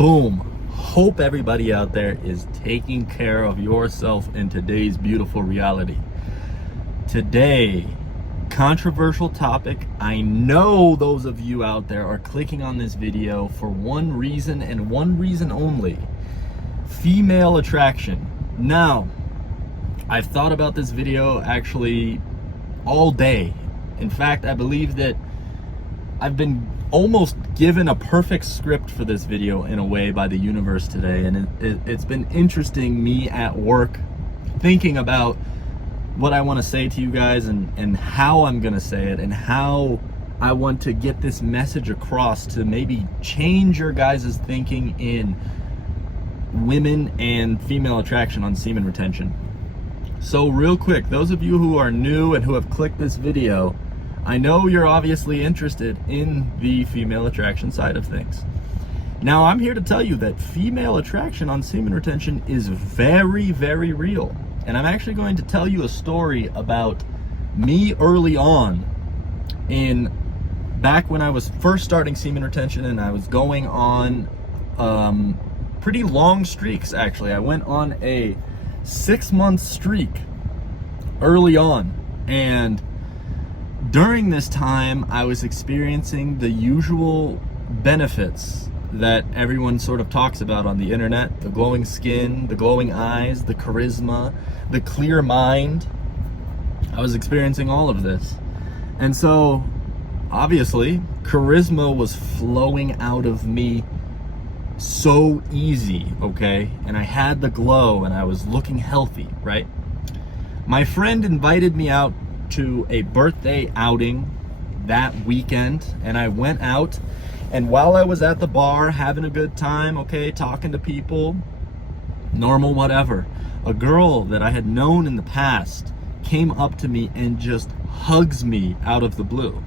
Boom. Hope everybody out there is taking care of yourself in today's beautiful reality. Today, controversial topic. I know those of you out there are clicking on this video for one reason and one reason only: female attraction. Now, I've thought about this video actually all day. In fact, I believe that I've been almost given a perfect script for this video in a way by the universe today, and it's been interesting me at work thinking about what I want to say to you guys and how I'm going to say it and how I want to get this message across to maybe change your guys' thinking in women and female attraction on semen retention. So real quick, those of you who are new and who have clicked this video, I know you're obviously interested in the female attraction side of things. Now, I'm here to tell you that female attraction on semen retention is very, very real. And I'm actually going to tell you a story about me early on back when I was first starting semen retention, and I was going on pretty long streaks, actually. I went on a 6-month streak early on, and during this time I was experiencing the usual benefits that everyone sort of talks about on the internet: the glowing skin, the glowing eyes, the charisma, the clear mind. I was experiencing all of this, and so obviously charisma was flowing out of me so easy, okay? And I had the glow and I was looking healthy, right? My friend invited me out to a birthday outing that weekend, and I went out, and while I was at the bar having a good time, okay, talking to people, normal whatever, a girl that I had known in the past came up to me and just hugs me out of the blue.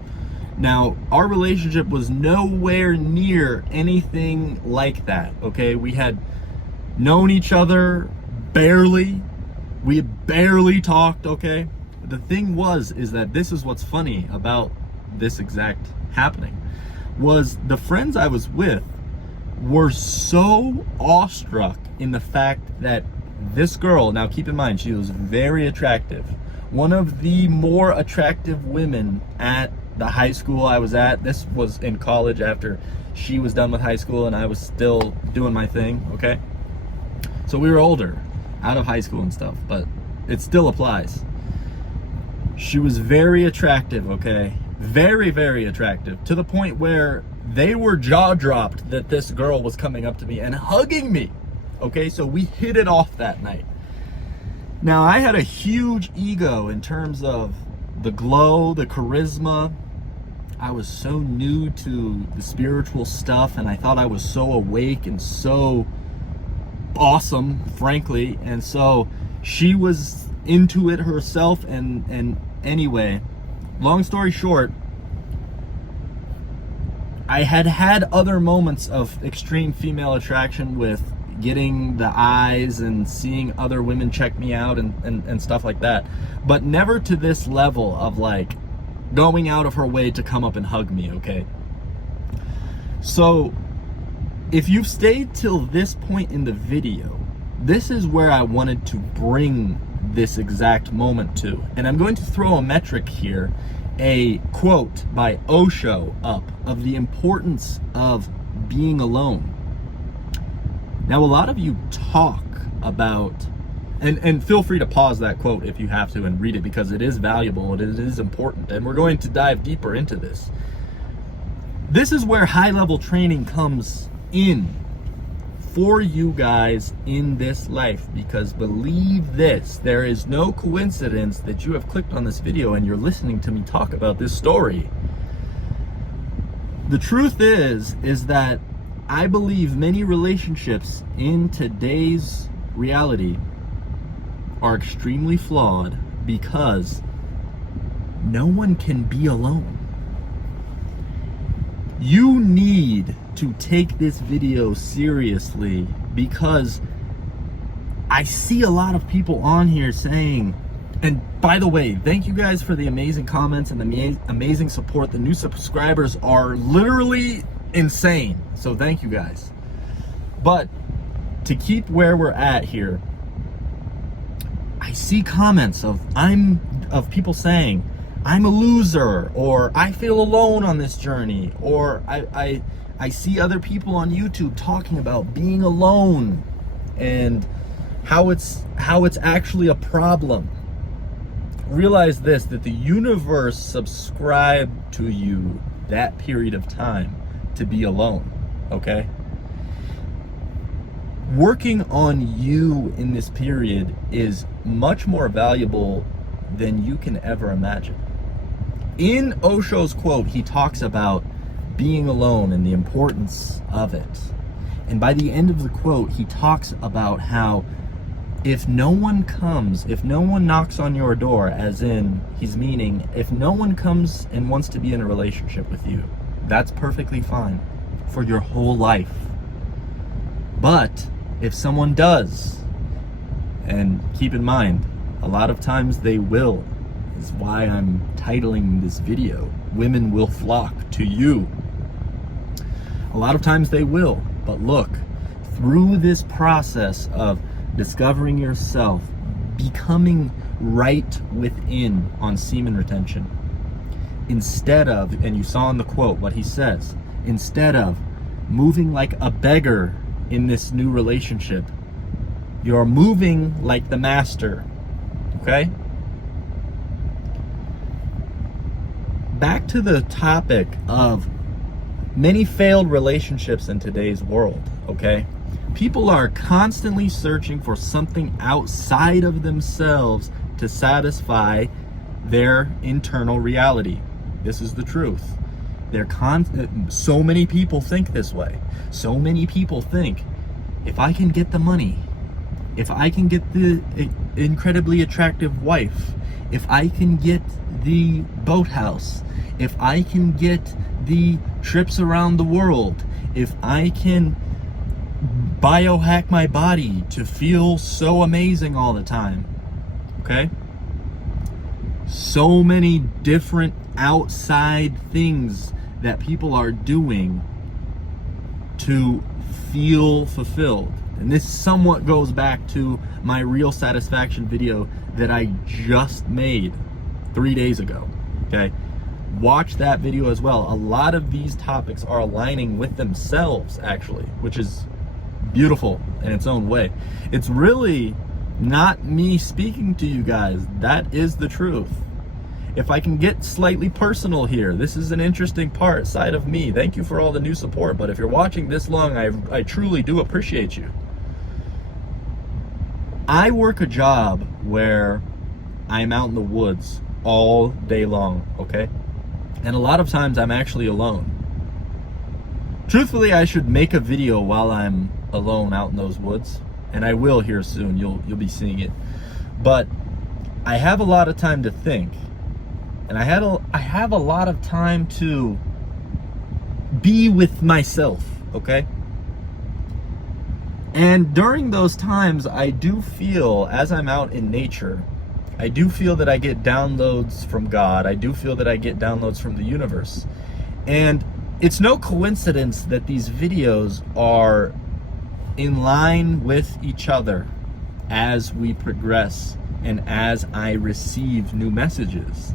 Now, our relationship was nowhere near anything like that, okay? We had known each other barely. We had barely talked, okay? The thing is that this is what's funny about this exact happening, was the friends I was with were so awestruck in the fact that this girl, now keep in mind, she was very attractive, one of the more attractive women at the high school I was at. This was in college after she was done with high school and I was still doing my thing, okay? So we were older, out of high school and stuff, but it still applies. She was very attractive, okay? Very, very attractive, to the point where they were jaw-dropped that this girl was coming up to me and hugging me, okay? So we hit it off that night. Now, I had a huge ego in terms of the glow, the charisma. I was so new to the spiritual stuff, and I thought I was so awake and so awesome, frankly. And so she was into it herself, and anyway, long story short, I had other moments of extreme female attraction with getting the eyes and seeing other women check me out and stuff like that, but never to this level of like going out of her way to come up and hug me, okay? So if you've stayed till this point in the video, this is where I wanted to bring this exact moment to. And I'm going to throw a metric here, a quote by Osho up, of the importance of being alone. Now, a lot of you talk about, and feel free to pause that quote if you have to and read it, because it is valuable and it is important, and we're going to dive deeper into this. This is where high-level training comes in for you guys in this life, because believe this, there is no coincidence that you have clicked on this video and you're listening to me talk about this story. The truth is that I believe many relationships in today's reality are extremely flawed because no one can be alone. You need to take this video seriously, because I see a lot of people on here saying, and by the way, thank you guys for the amazing comments and the amazing support. The new subscribers are literally insane, so thank you guys. But to keep where we're at here, I see comments of people saying, I'm a loser, or I feel alone on this journey, or I see other people on YouTube talking about being alone and how it's actually a problem. Realize this, that the universe subscribed to you that period of time to be alone, okay? Working on you in this period is much more valuable than you can ever imagine. In Osho's quote, he talks about being alone and the importance of it. And by the end of the quote, he talks about how if no one comes, if no one knocks on your door, as in, he's meaning, if no one comes and wants to be in a relationship with you, that's perfectly fine for your whole life. But if someone does, and keep in mind, a lot of times they will, is why I'm titling this video, Women Will Flock to You. A lot of times they will, but look, through this process of discovering yourself, becoming right within on semen retention, instead of, and you saw in the quote what he says, instead of moving like a beggar in this new relationship, you're moving like the master, okay? Back to the topic of many failed relationships in today's world, okay? People are constantly searching for something outside of themselves to satisfy their internal reality. This is the truth. So many people think this way. So many people think, if I can get the money, if I can get the incredibly attractive wife, if I can get the boathouse, if I can get the trips around the world, if I can biohack my body to feel so amazing all the time, okay? So many different outside things that people are doing to feel fulfilled. And this somewhat goes back to my real satisfaction video that I just made 3 days ago, okay? Watch that video as well. A lot of these topics are aligning with themselves, actually, which is beautiful in its own way. It's really not me speaking to you guys. That is the truth. If I can get slightly personal here, this is an interesting side of me. Thank you for all the new support, but if you're watching this long, I truly do appreciate you. I work a job where I'm out in the woods all day long, okay? And a lot of times I'm actually alone. Truthfully, I should make a video while I'm alone out in those woods, and I will here soon. You'll be seeing it. But I have a lot of time to think, and I have a lot of time to be with myself, okay? And during those times, I do feel, as I'm out in nature, I do feel that I get downloads from God. I do feel that I get downloads from the universe. And it's no coincidence that these videos are in line with each other as we progress and as I receive new messages.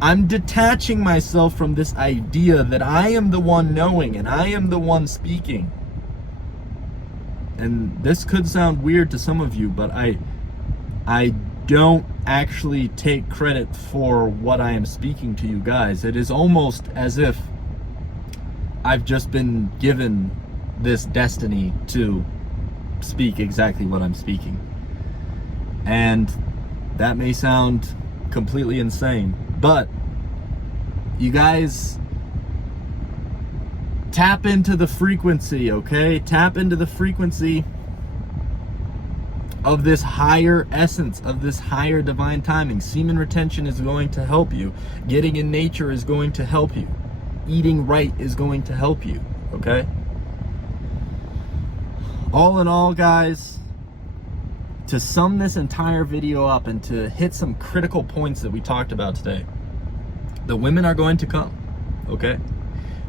I'm detaching myself from this idea that I am the one knowing and I am the one speaking. And this could sound weird to some of you, but I don't actually take credit for what I am speaking to you guys. It is almost as if I've just been given this destiny to speak exactly what I'm speaking. And that may sound completely insane, but you guys tap into the frequency, okay? Tap into the frequency of this higher essence, of this higher divine timing. Semen retention is going to help you. Getting in nature is going to help you. Eating right is going to help you, okay? All in all, guys, to sum this entire video up and to hit some critical points that we talked about today, the women are going to come, okay?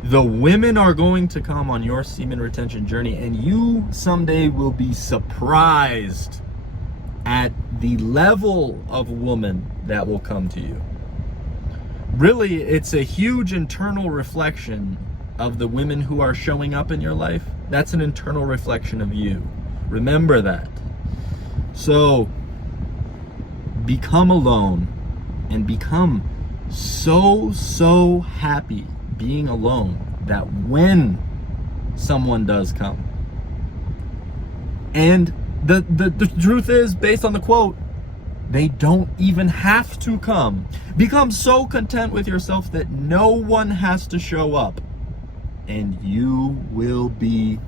The women are going to come on your semen retention journey, and you someday will be surprised at the level of woman that will come to you. Really, it's a huge internal reflection of the women who are showing up in your life. That's an internal reflection of you. Remember that. So, become alone and become so happy being alone that when someone does come, and the truth is, based on the quote, they don't even have to come. Become so content with yourself that no one has to show up, and you will be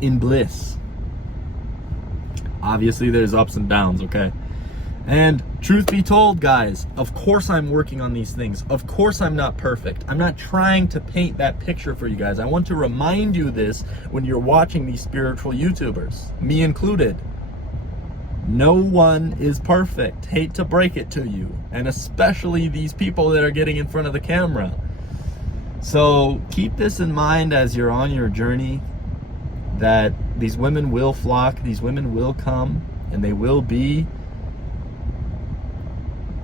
in bliss. Obviously, there's ups and downs, okay? And truth be told, guys, of course I'm working on these things. Of course I'm not perfect. I'm not trying to paint that picture for you guys. I want to remind you this when you're watching these spiritual YouTubers, me included. No one is perfect. Hate to break it to you. And especially these people that are getting in front of the camera. So keep this in mind as you're on your journey, that these women will flock, these women will come, and they will be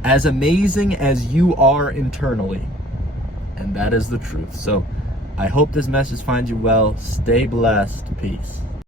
as amazing as you are internally. And that is the truth. So I hope this message finds you well. Stay blessed. Peace.